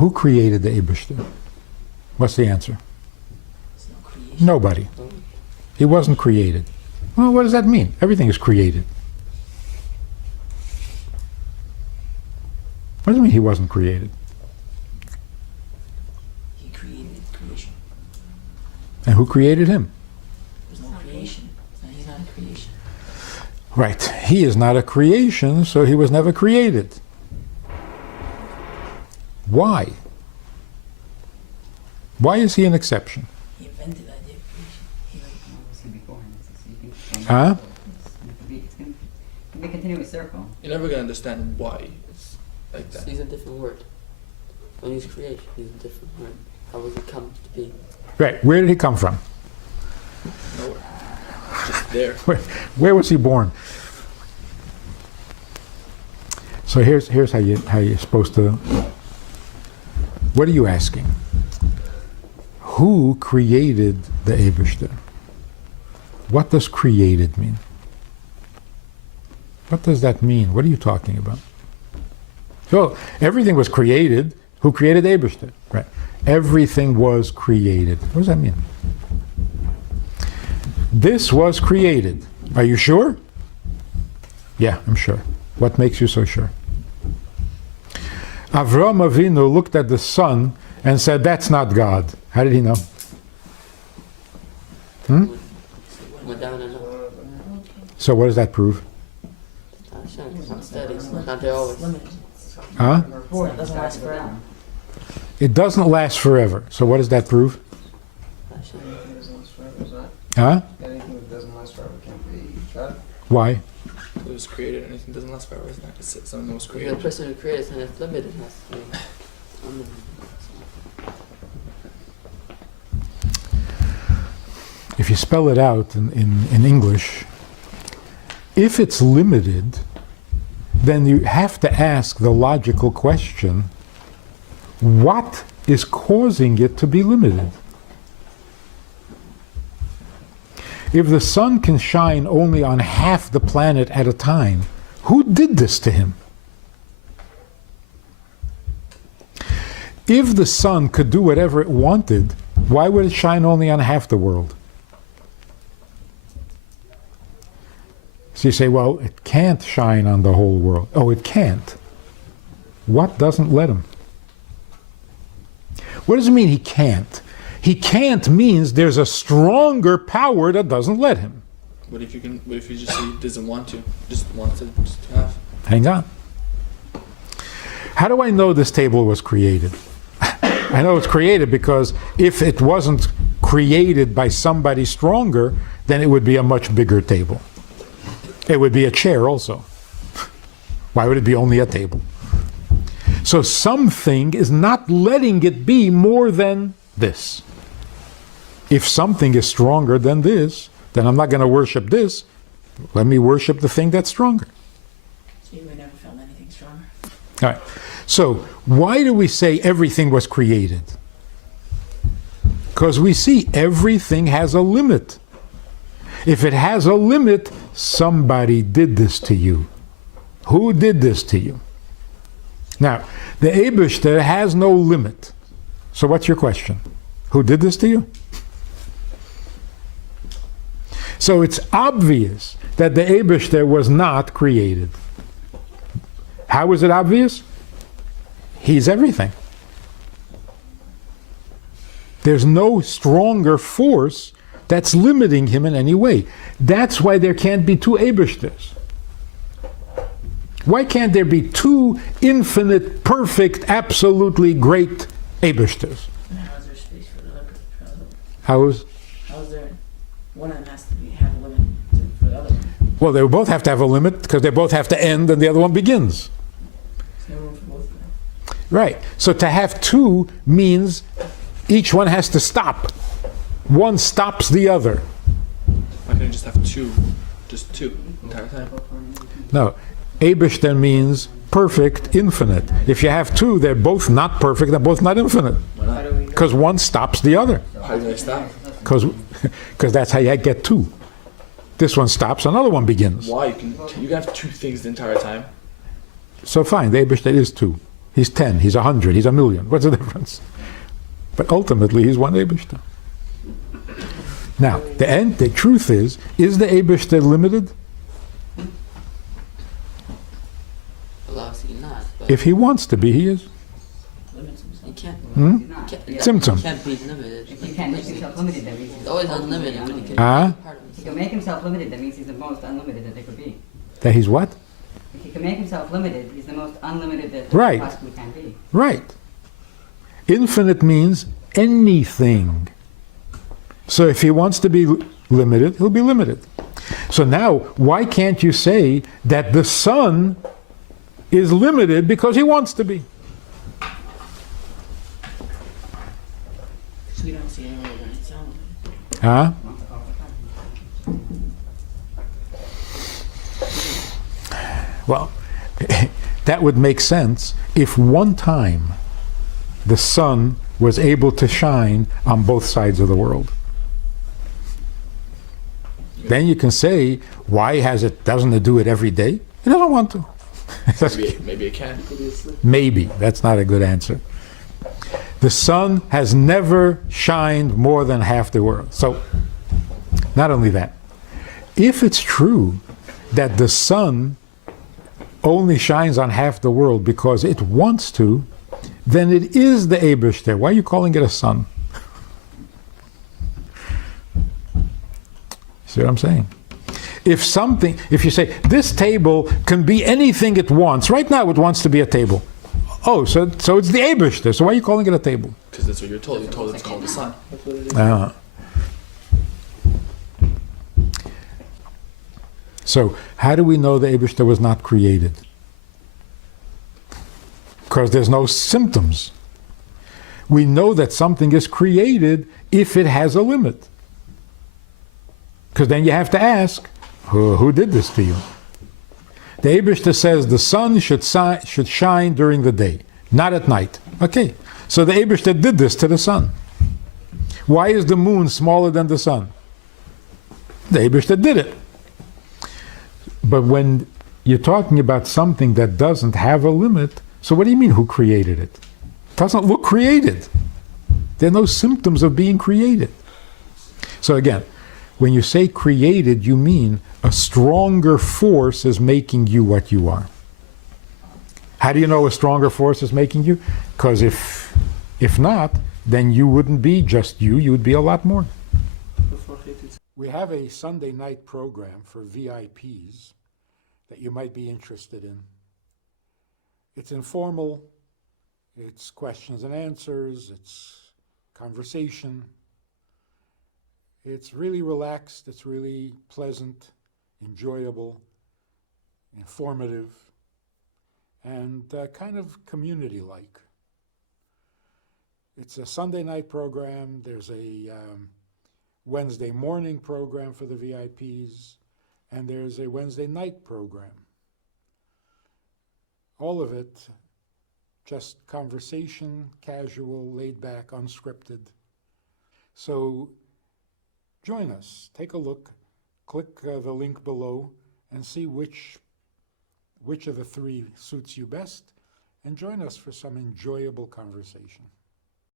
Who created the Eibishter? What's the answer? There's no creation. Nobody. He wasn't created. Well, what does that mean? Everything is created. What does it mean he wasn't created? He created creation. And who created him? There's no creation. So he's not a creation. Right. He is not a creation, so he was never created. Why? Why is he an exception? He invented the idea of creation. Huh? It's going to be a continuous circle. You're never gonna understand why it's like that. He's a different word. When he's creation, he's a different word. How does it come to be? Right. Where did he come from? Nowhere. Just there. Where was he born? So here's how you're supposed to. What are you asking? Who created the Eibishter? What does created mean? What does that mean? What are you talking about? So everything was created. Who created the Eibishter? Right. Everything was created. What does that mean? This was created. Are you sure? Yeah, I'm sure. What makes you so sure? Avram Avinu looked at the sun and said, "That's not God." How did he know? Went down and up. So what does that prove? It's not steady. It's not there always. Limited. Huh? It doesn't last forever. It doesn't last forever. So what does that prove? Anything that doesn't last forever is not. Huh? Anything that doesn't last forever can't be God. Why? It was created, anything doesn't last forever, isn't it? It's something that was The created. person who creates and it's limited has to be unlimited. If you spell it out in English, if it's limited, then you have to ask the logical question, what is causing it to be limited? If the sun can shine only on half the planet at a time, who did this to him? If the sun could do whatever it wanted, why would it shine only on half the world? So you say, well, it can't shine on the whole world. Oh, it can't. What doesn't let him? What does it mean he can't? He can't means there's a stronger power that doesn't let him. What if you just say he doesn't want to? Just wants it just to have. Hang on. How do I know this table was created? I know it's created because if it wasn't created by somebody stronger, then it would be a much bigger table. It would be a chair also. Why would it be only a table? So something is not letting it be more than this. If something is stronger than this, then I'm not going to worship this. Let me worship the thing that's stronger. So you would never felt anything stronger. All right. So why do we say everything was created? Because we see everything has a limit. If it has a limit, somebody did this to you. Who did this to you? Now, the Eibishter has no limit. So what's your question? Who did this to you? So it's obvious that the Eibishter was not created. How is it obvious? He's everything. There's no stronger force that's limiting him in any way. That's why there can't be two Eibishters. Why can't there be two infinite, perfect, absolutely great Eibishters? And how is there space for the other? How is? How is there? One of them has to have a limit for the other one. Well, they both have to have a limit because they both have to end and the other one begins. There's no room for both of them. Right. So to have two means each one has to stop. One stops the other. Why can't you just have two? Just two entire time. No. Eibishter means perfect, infinite. If you have two, they're both not perfect, they're both not infinite. Why not? Because one stops the other. How do they stop? Because that's how you get two. This one stops, another one begins. Why? You can have two things the entire time. So fine, the Eibishter is two. He's 10, he's 100, he's 1,000,000. What's the difference? But ultimately, he's one Eibishter. Now, the truth is the Eibishter limited? Obviously not. But If he wants to be, he is. Limits himself. you can't. Hmm? He's not. Can't, Yeah. Tzimtzum. You can't be limited. If he can't make himself limited, that means he's It's always ultimately unlimited, but he can Ah? be part of If he himself. can make himself limited, that means he's the most unlimited that there could be. That he's what? If he can make himself limited, he's the most unlimited that Right. there possibly can be. Right. Infinite means anything. So if he wants to be limited, he'll be limited. So now, why can't you say that the Son is limited because he wants to be? So we don't see anywhere where it's Zalman. Huh? Well, that would make sense if one time the sun was able to shine on both sides of the world. Then you can say, why doesn't it do it every day? It doesn't want to. Maybe it can. Maybe. That's not a good answer. The sun has never shined more than half the world. So, not only that, if it's true that the sun only shines on half the world because it wants to, then it is the Eibishter. Why are you calling it a sun? See what I'm saying? If you say, this table can be anything it wants, right now it wants to be a table. Oh, so it's the Eibishter. So why are you calling it a table? Because that's what you're told. You're told it's called the sun. That's what it is. Ah. So how do we know the Eibishter was not created? Because there's no symptoms. We know that something is created if it has a limit. Because then you have to ask, who did this to you? The Eibishter says the sun should shine during the day, not at night. Okay, so the Eibishter did this to the sun. Why is the moon smaller than the sun? The Eibishter did it. But when you're talking about something that doesn't have a limit, so what do you mean, who created it? It doesn't look created. There are no symptoms of being created. So again, when you say created, you mean a stronger force is making you what you are. How do you know a stronger force is making you? Because if not, then you wouldn't be just you would be a lot more. We have a Sunday night program for VIPs that you might be interested in. It's informal, it's questions and answers, it's conversation. It's really relaxed, it's really pleasant, enjoyable, informative, and kind of community-like. It's a Sunday night program. There's a Wednesday morning program for the VIPs, and there's a Wednesday night program. All of it just conversation, casual, laid back, unscripted. So join us, take a look, click the link below and see which of the three suits you best, and join us for some enjoyable conversation.